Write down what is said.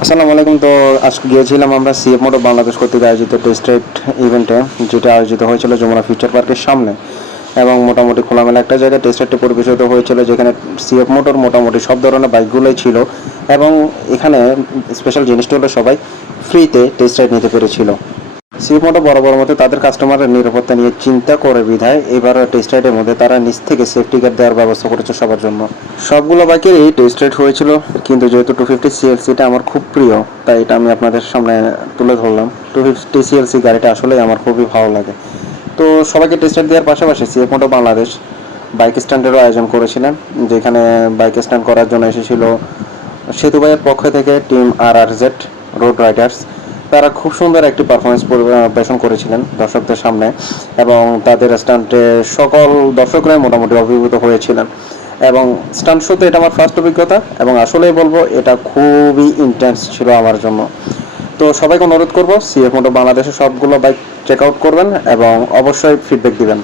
আসসালামু আলাইকুম। তো আজকে গিয়েছিলাম আমরা সিএফ মোটর বাংলাদেশ কর্তৃক আয়োজিত টেস্ট রাইড ইভেন্টে, যেটা আয়োজিত হয়েছিল যমুনা ফিউচার পার্কের সামনে। এবং মোটামুটি খোলামেলা একটা জায়গায় টেস্ট রাইডটি পরিবেশিত হয়েছিল, যেখানে সিএফ মোটর মোটামুটি সব ধরনের বাইকগুলোই ছিল। এবং এখানে স্পেশাল জিনিসটা হলো সবাই ফ্রিতে টেস্ট রাইড নিতে পেরেছিল। সিএফ মোটর বরাবর মতো তাদের কাস্টমারের নিরাপত্তা নিয়ে চিন্তা করে বিধায় এবার টেস্ট রাইডের মধ্যে তারা নিজ থেকে সেফটি গার্ড দেওয়ার ব্যবস্থা করেছে সবার জন্য। সবগুলো বাইকেরই টেস্ট রাইড হয়েছিল, কিন্তু যেহেতু 250 সিএলসিটা আমার খুব প্রিয়, তাই এটা আমি আপনাদের সামনে তুলে ধরলাম। 250 সিএলসি গাড়িটা আসলেই আমার খুবই ভালো লাগে। তো সবাইকে টেস্ট রাইড দেওয়ার পাশাপাশি সিএফ মোটর বাংলাদেশ বাইক স্ট্যান্ডেরও আয়োজন করেছিলেন, যেখানে বাইক স্ট্যান্ড করার জন্য এসেছিল সেতু ভাইয়ের পক্ষ থেকে টিম RRZ রোড রাইডার্স। তারা খুব সুন্দর একটি পারফরমেন্স পরিবেশন করেছিলেন দর্শকদের সামনে, এবং তাদের স্টান্টে সকল দর্শকরাই মোটামুটি অভিভূত হয়েছিলেন। এবং স্টান্ট শোতে এটা আমার ফার্স্ট অভিজ্ঞতা, এবং আসলেই বলবো এটা খুবই ইন্টেন্স ছিল আমার জন্য। তো সবাইকে অনুরোধ করবো সিএফ মোটর বাংলাদেশের সবগুলো বাইক চেক আউট করবেন এবং অবশ্যই ফিডব্যাক দিবেন।